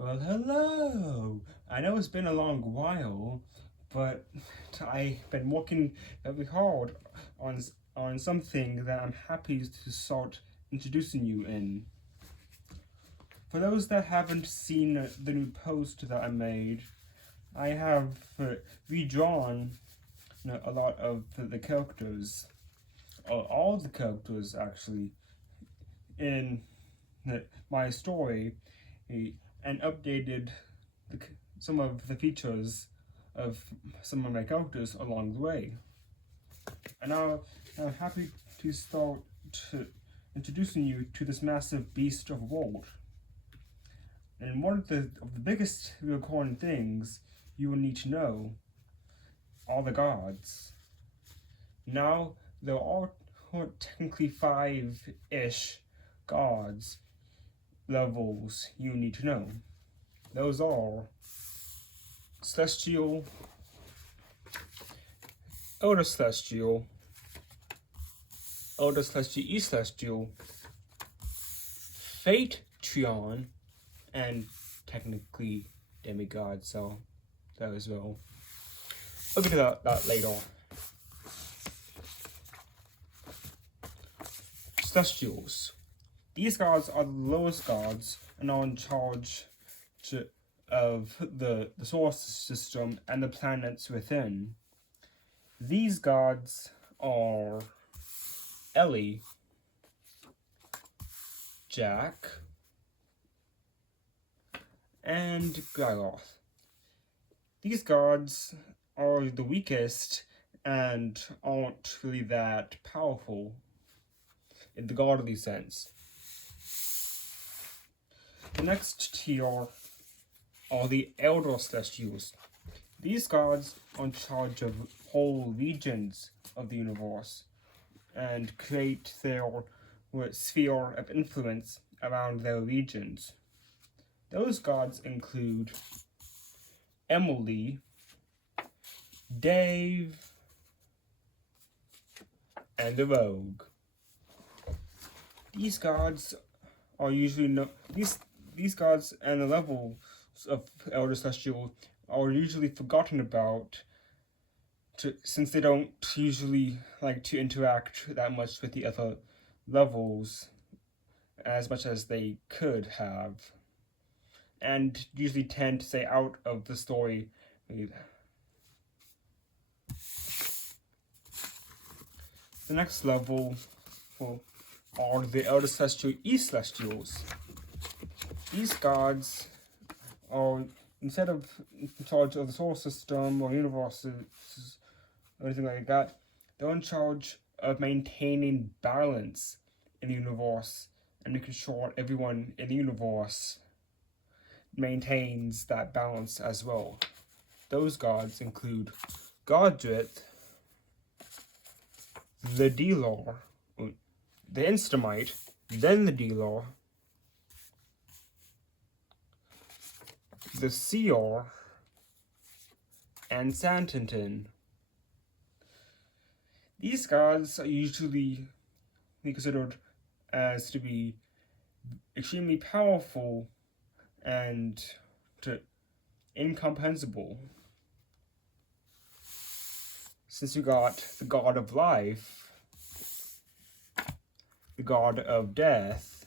Well, hello. I know it's been a long while, but I've been working very hard on on something that I'm happy to start introducing you in. For those that haven't seen the new post that I made, I have redrawn a lot of the characters, all the characters actually, in my story, and updated the, some of the features of some of my characters along the way. And now I'm happy to start introducing you to this massive beast of a world. And one of the biggest recurring things you will need to know are the gods. Now, there are technically five-ish gods levels you need to know. Those are Celestial, Elder Celestial, Elder Celestial, E Celestial, Fatetrion, and technically Demigod, so that as well. We'll get to that later. Celestials. These gods are the lowest gods and are in charge of the solar system and the planets within. These gods are Ellie, Jack, and Gyroth. These gods are the weakest and aren't really that powerful in the godly sense. The next tier are the Elder Celestials. These gods are in charge of whole regions of the universe and create their sphere of influence around their regions. Those gods include Emily, Dave, and the Rogue. These gods are usually these gods and the levels of Elder Celestial are usually forgotten about since they don't usually like to interact that much with the other levels as much as they could have, and usually tend to stay out of the story. The next level are the Elder Celestial E Celestials. These gods are, instead of in charge of the solar system or universes or anything like that, they're in charge of maintaining balance in the universe and making sure everyone in the universe maintains that balance as well. Those gods include Godrith, the Dealer, the Instamite, then the Dealer, the Seer, and Santinton. These gods are usually considered as to be extremely powerful and incomprehensible. Since you got the god of life, the god of death,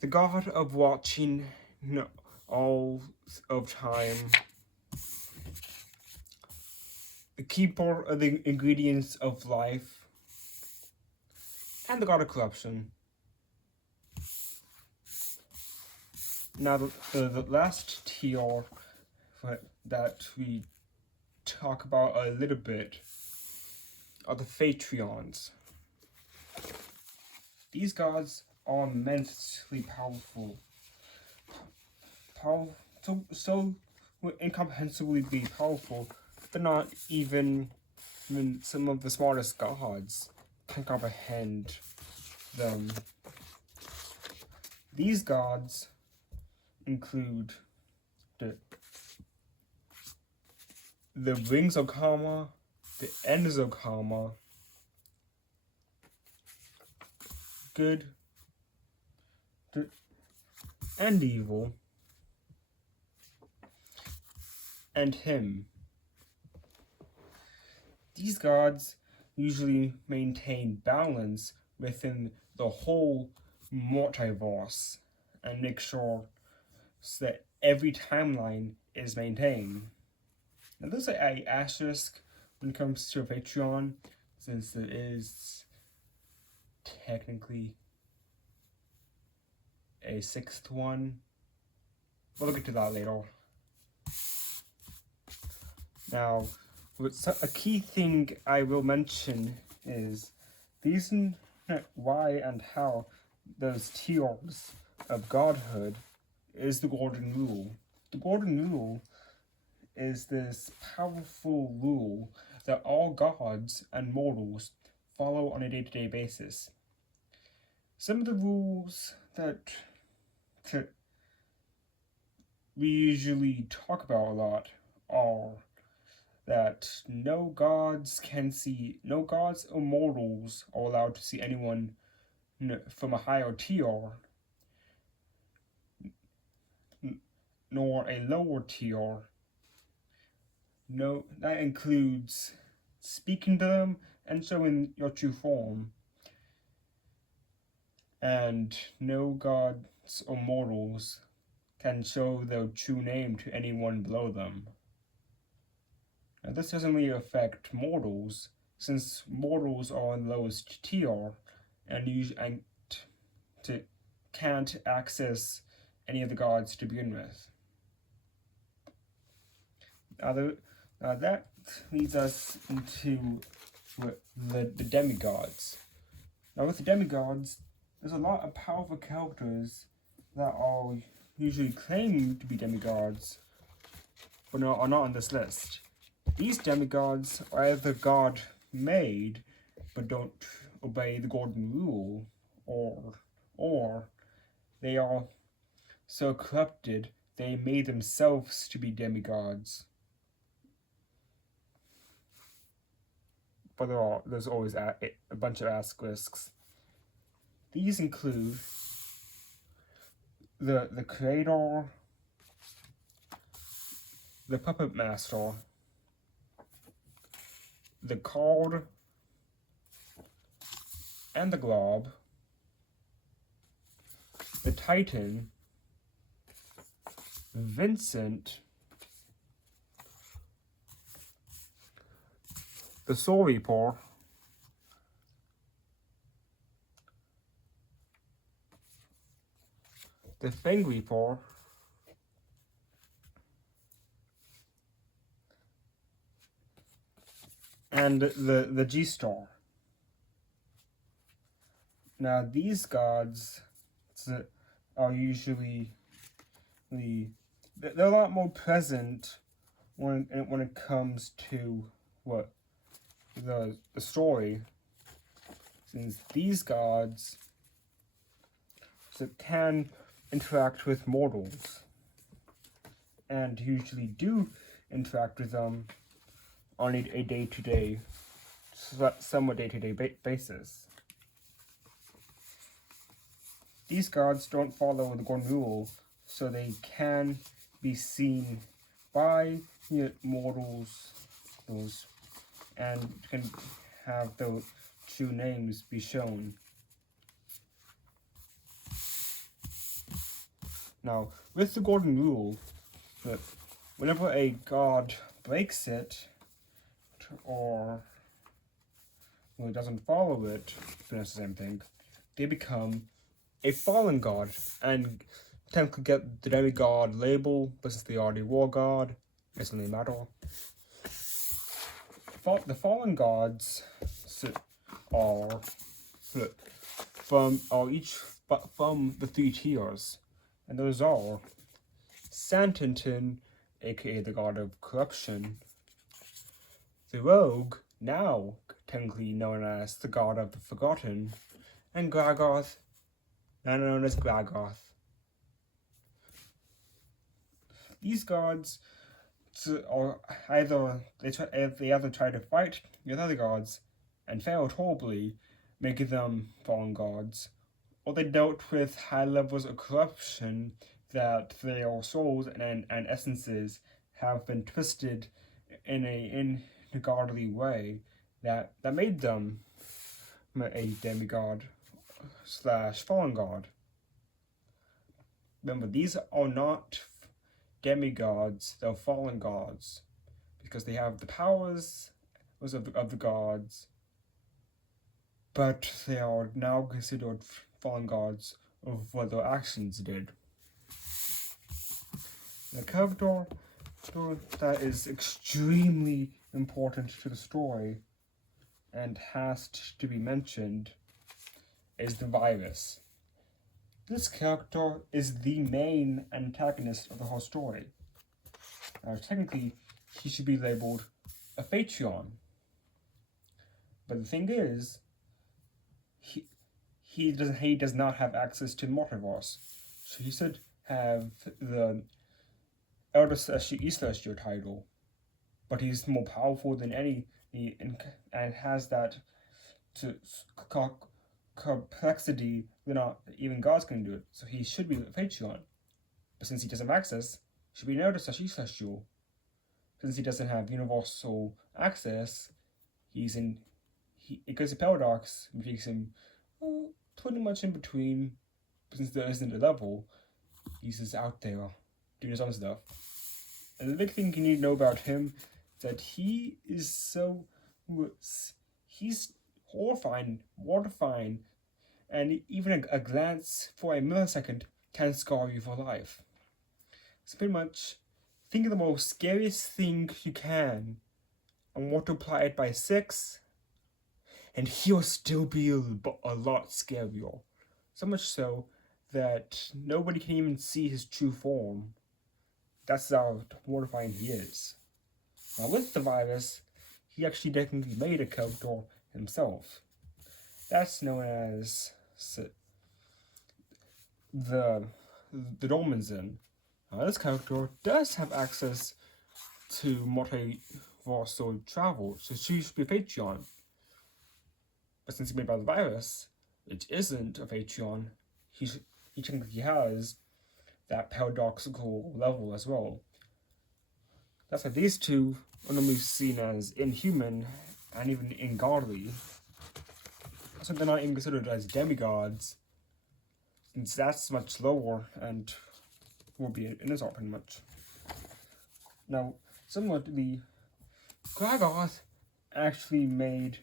the god of watching all of time, the keeper of the ingredients of life, and the god of corruption. Now, the last tier that we talk about a little bit are the Fatetrions. These gods are immensely powerful. So incomprehensibly powerful, but not even some of the smartest gods can comprehend them. These gods include the Rings of Karma, the Ends of Karma, good, and evil, and him. These gods usually maintain balance within the whole multiverse and make sure so that every timeline is maintained. Now there's an asterisk when it comes to Patreon, since it is technically a sixth one. We'll get to that later. Now, a key thing I will mention is these why and how those tiers of godhood is the golden rule. The golden rule is this powerful rule that all gods and mortals follow on a day-to-day basis. Some of the rules that we usually talk about a lot are that no gods or mortals are allowed to see anyone from a higher tier, nor a lower tier. No, that includes speaking to them and showing your true form. And no gods or mortals can show their true name to anyone below them. Now, this doesn't really affect mortals, since mortals are in the lowest tier and can't access any of the gods to begin with. Now that leads us into the demigods. Now with the demigods, there's a lot of powerful characters that are usually claimed to be demigods, but are not on this list. These demigods are either God-made, but don't obey the golden rule, or they are so corrupted they made themselves to be demigods. But there's always a bunch of asterisks. These include the creator, the puppet master, the card, and the glob, the titan, Vincent, the Soul Reaper, the Fang Reaper, and the G-Star. Now these gods are usually they're a lot more present when it comes to the story, since these gods can interact with mortals and usually do interact with them on a day-to-day, somewhat day-to-day basis. These gods don't follow the golden rule, so they can be seen by mortals, and can have their true names be shown. Now, with the golden rule, whenever a god breaks it, or doesn't follow it, that's the same thing, they become a fallen god, and technically get the demigod label, but since they already were god, it doesn't really matter. The fallen gods are each from the three tiers, and those are Santintin, aka the god of corruption, the rogue, now technically known as the god of the forgotten, and Gragoth, now known as Gragoth. These gods are either try to fight the other gods and fail horribly, making them fallen gods, or they dealt with high levels of corruption, that their souls and essences have been twisted in a godly way that made them a demigod slash fallen god. Remember, these are not demigods, they're fallen gods, because they have the powers of the gods, but they are now considered fallen gods of what their actions did. The character that is extremely important to the story and has to be mentioned is the virus. This character is the main antagonist of the whole story. Technically, he should be labeled a Phaeton. But the thing is, he does not have access to the multiverse. So he should have the Elder Celestial title. But he's more powerful than any, and has that complexity that not even gods can do it. So he should be a Phaeton. But since he doesn't have access, he should be an Elder Celestial. Since he doesn't have universal access, it goes to Paradox, which makes him pretty much in between. Since there isn't a level, he's just out there doing his own stuff. And the big thing you need to know about him is that he's horrifying, mortifying, and even a glance for a millisecond can scar you for life. So pretty much, think of the most scariest thing you can and multiply it by 6, and he'll still be a lot scarier. So much so that nobody can even see his true form. That's how mortifying he is. Now with the virus, he actually technically made a character himself. That's known as the Dolmenzen. This character does have access to multiversal travel, so she should be a Phaeton. But since he's made by the virus, it isn't a Phaeton. He technically has that paradoxical level as well. That's why these two are normally seen as inhuman and even ungodly. So they're not even considered as demigods, since that's much lower and will be in his art pretty much. Now, similarly, Gragoth actually made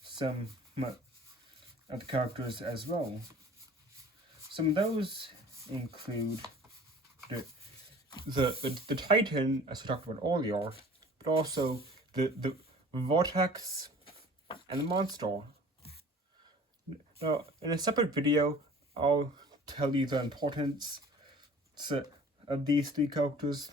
some of the characters as well. Some of those include the Titan, as we talked about earlier, but also the Vortex and the Monster. Now, in a separate video, I'll tell you the importance of these 3 characters.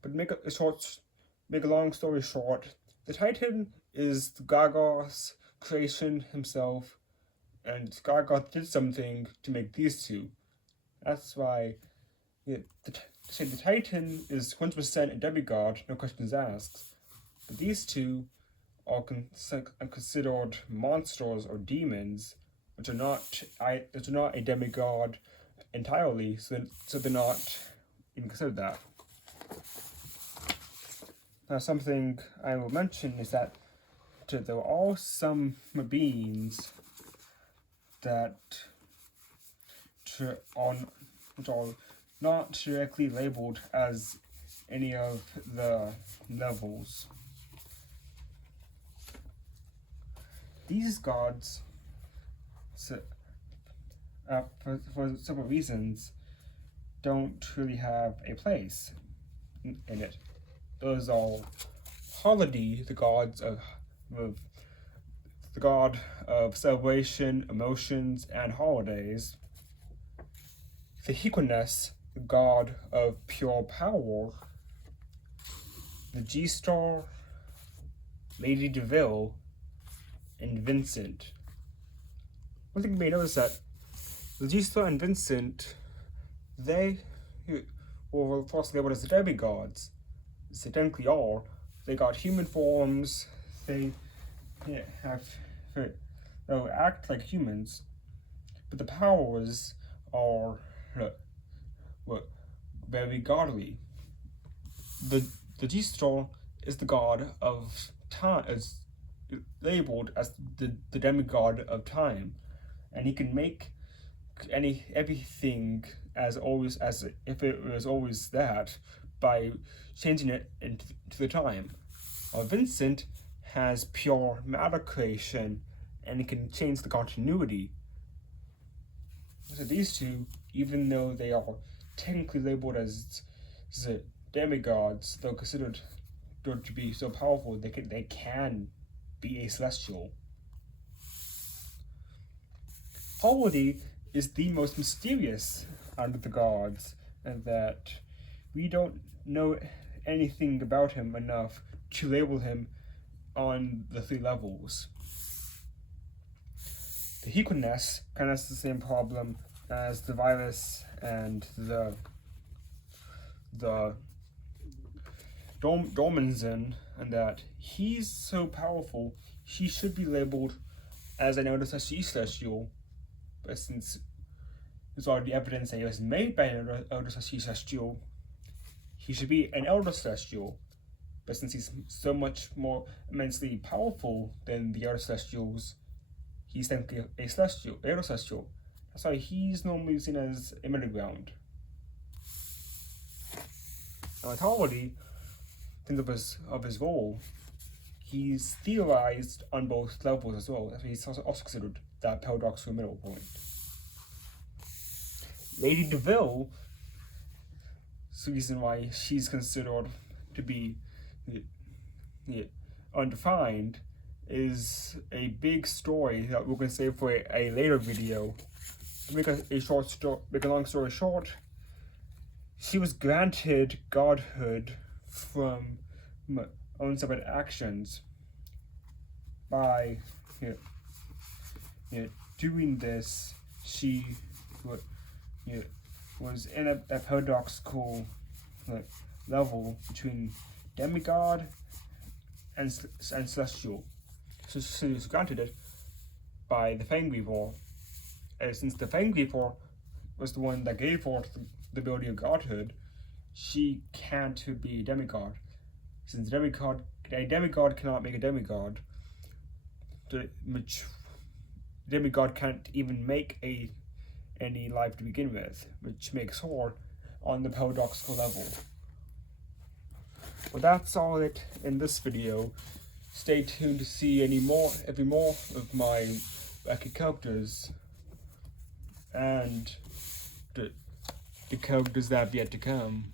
But make a long story short, the Titan is Gargoth's creation himself, and Gargoth did something to make these 2. That's why the Titan is 100% a demigod, no questions asked. But these 2 are considered monsters or demons, which are not a demigod entirely, so they're not even considered that. Now, something I will mention is that there are some beings that are not directly labeled as any of the levels. These gods, for several reasons, don't really have a place in it. Those are Holiday, the god of celebration, emotions, and holidays. The Equinus, the god of pure power. The G-Star, Lady Deville, and Vincent. One thing you may notice that the G-Star and Vincent, they were first labeled as the demigods. They technically are. They got human forms. They act like humans, but the powers are very godly. The G-Star is the god of time, is labeled as the demigod of time, and he can make everything as if it was always that by changing it into the time. Vincent has pure matter creation, and he can change the continuity. So these two, even though they are technically labeled as demigods, though considered to be so powerful, they can be a celestial. Holiday is the most mysterious out of the gods, and that we don't know anything about him enough to label him on the 3 levels. The Hequiness kind of has the same problem as the Virus and the Dormanzen, and that he's so powerful, he should be labeled as an Elder Celestial, but since there's already evidence that he was made by an Elder Celestial, he should be an Elder Celestial. But since he's so much more immensely powerful than the Elder Celestials, he's technically a Elder Celestial. That's why he's normally seen as a middle ground. Now, Vitality, think of his role, he's theorized on both levels as well. That's why he's also considered that paradoxical middle point. Lady DeVille, the reason why she's considered to be undefined, is a big story that we're going to save for a later video. To make a long story short, she was granted godhood from unseparate actions. By doing this, she was in a paradoxical level between demigod and celestial. So she was granted it by the Fangreaver. Since the Fangreaver was the one that gave forth the ability of godhood, she can't be a demigod. Since a demigod cannot make a demigod, the demigod can't even make any life to begin with, which makes her on the paradoxical level. Well, that's all it in this video. Stay tuned to see every more of my wacky characters and the characters that have yet to come.